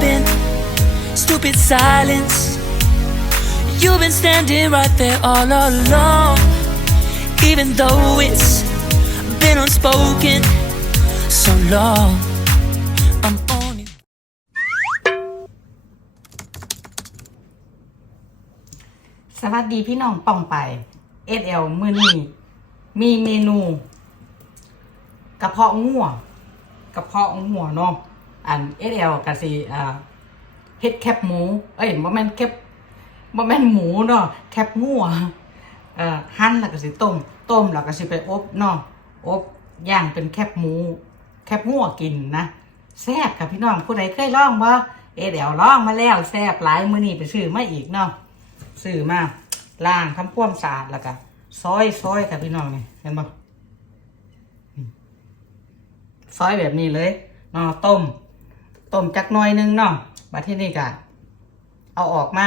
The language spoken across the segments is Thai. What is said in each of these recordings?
been stupid silence. You've been standing right there all along, even though it's been unspoken so long. I'm on you. สวัสดีพี่น้องป่องไปเอสเอลมือนี้มีเมนู กระเพาะงัวกระเพาะงัวเนาะ อันเอสเอลกะสิอ่าเฮ็ดแคบหมู เอ้ยบ่แม่นแคบบ่แม่นหมูเนาะแคบงัวเอ่อหั่นแล้วก็สิต้มต้มแล้วก็สิไปอบเนาะอบย่างเป็นแคบหมู แคบงัวกินนะแซ่บค่ะพี่น้องผู้ใดเคยลองบ่เอสเอลลองมาแล้วแซ่บหลายมื้อนี้ไปซื้อมาอีกเนาะซื้อมาล้างทำความสะอาดแล้วก็ซอยซอยกับพี่น้องนี่เห็นปะซอยแบบนี้เลยเนาะต้ม ต้มจักหน่อยหนึงเนาะมาที่นี่ก็เอาออกมา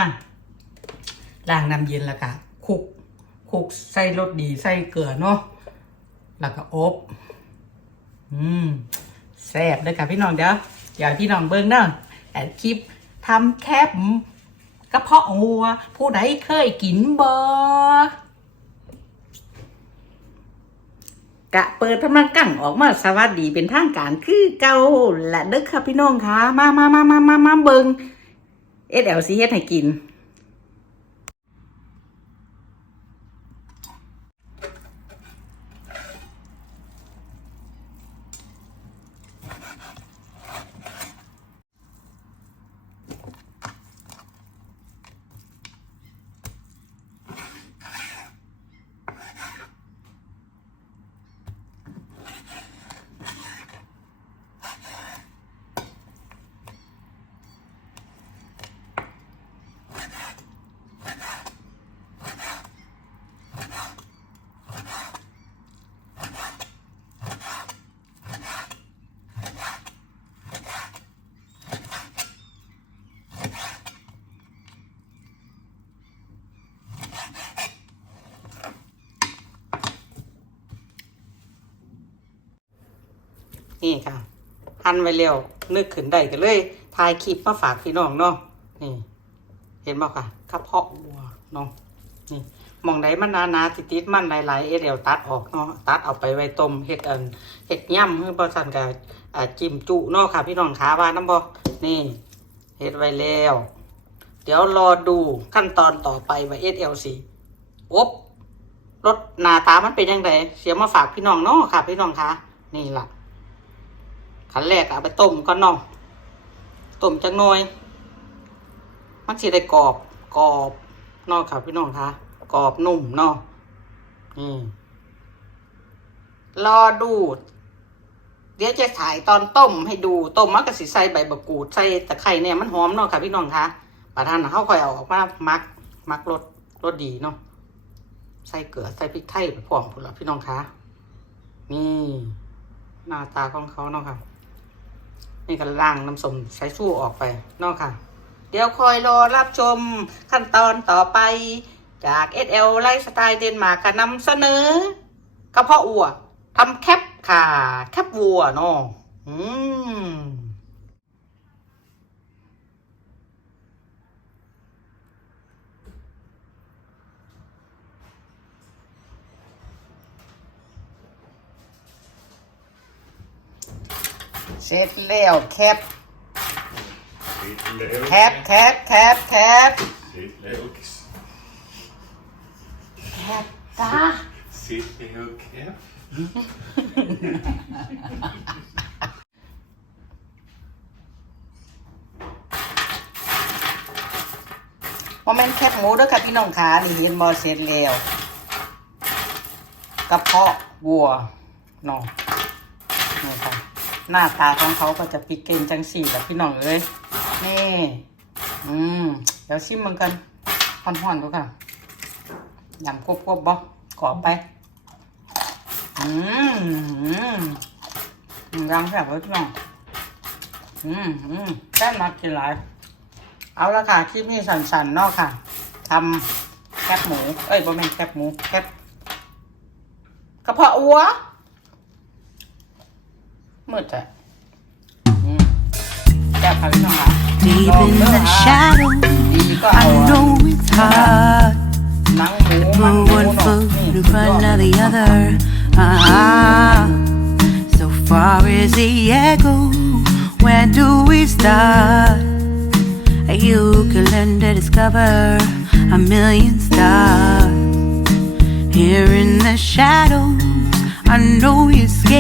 ล้างน้ำเย็นแล้วก็คลุกคลุกใส่รสดีใส่เกลือเนาะแล้วก็อบอืมแซ่บเลยค่ะพี่น้องเดี๋ยวเดี๋ยวพี่น้องเบิ้งเนาะแอดคลิปทำแคบกระเพาะงัวผู้ใดเคยกินบ่ กะเปิดพำนังกั้งออกมาสวัสดีเป็นทางการคือเก่าและเด้อค่ะพี่น้องค่ะ มามามามามามาเบิงเอสเอลซีเฮ็ดให้กิน นี่ค่ะหั่นไว้เร็วนึกขึ้นได้ก็เลยถ่ายคลิปมาฝากพี่น้องเนาะนี่ เห็นบ่ค่ะกระเพาะวัวเนาะนี่หมองใดมันหนาๆติดมันหลายๆเอเดลตัดออกเนาะตัดเอาไปไว้ต้มเฮ็ดเอันเฮ็ดย่ำเพื่อบ่ซั่นก็อ่าจิ้มจุเนาะค่ะ พี่น้องขาว่าน้ำบ่นี่เฮ็ดไว้แล้ว เดี๋ยวรอดูขั้นตอนต่อไปว่า SLC อบรสหน้าตามันเป็นยังไงเสียมาฝากพี่น้องเนาะค่ะ พี่น้องคะนี่ล่ะ ขั้นแรกเอาไปต้มก่อนเนาะต้มจังหน่อย มันสิได้กรอบกรอบเนอกครับพี่น้องคะกรอบนุ่มเนาะนี่รอดูเดี๋ยวจะถ่ายตอนต้มให้ดูต้มมันก็สิใส่ใบมะกรูดใส่ตะไคร้เนี่ยมันหอมเนาะค่ะพี่น้องคะประทานเขาคอยเอาออกมามักมักรสรสดีเนาะใส่เกลือใส่พริกไทยไปพร้อมพุ่นละพี่น้องคะนี่หน้าตาของเขาเนาะค่ะ นี่ก็ล้างน้ำส้มสายชูออกไปนอกค่ะ เดี๋ยวคอยรอรับชมขั้นตอนต่อไป จาก SL ไลฟ์สไตล์เดนมาร์กนำเสนอกระเพาะอัวทำแคปค่ะ แคปวัวเนาะอืม เสร็จแล้วแคป Zit leuk. แคปแคปแคปแคป Zit leuk. แคปจ้า Zit leuk, hè? ว่าแม่นแคบหมูเด้วยค่ะพี่น้องขานี่เห็นบอเสร็จแล้วกระเพาะวัวเนาะนี่ค่ะ หน้าตาของเขาก็จะปิดเกณฑ์จังสี่แบบพี่น้องเอ้ยนี่ อืมเดี๋ยวชิมมันกันห่อนๆดูค่ะยำควบๆบ่กรอบไปอืมอืมยำแซ่บเลยพี่น้อง อืมอืมแซ่บมากกินหลาย เอาละค่ะคลิปนี้สั่นๆเนอกค่ะทำแคบหมู เอ้ยบ่แม่นแคบหมูแคบกระเพาะอัว มืดจ้ะอืมแซ่บค่ะพี่น้องค่ะ Deep in the shadow, ดีก็เอา I know it's hard. หนังหมูมันห Put มู one เนาะ foot นี่ in front of the other. Ah, so far as the echo, where do we start? You can learn to discover a million stars. Here in the shadows, I know you're scared.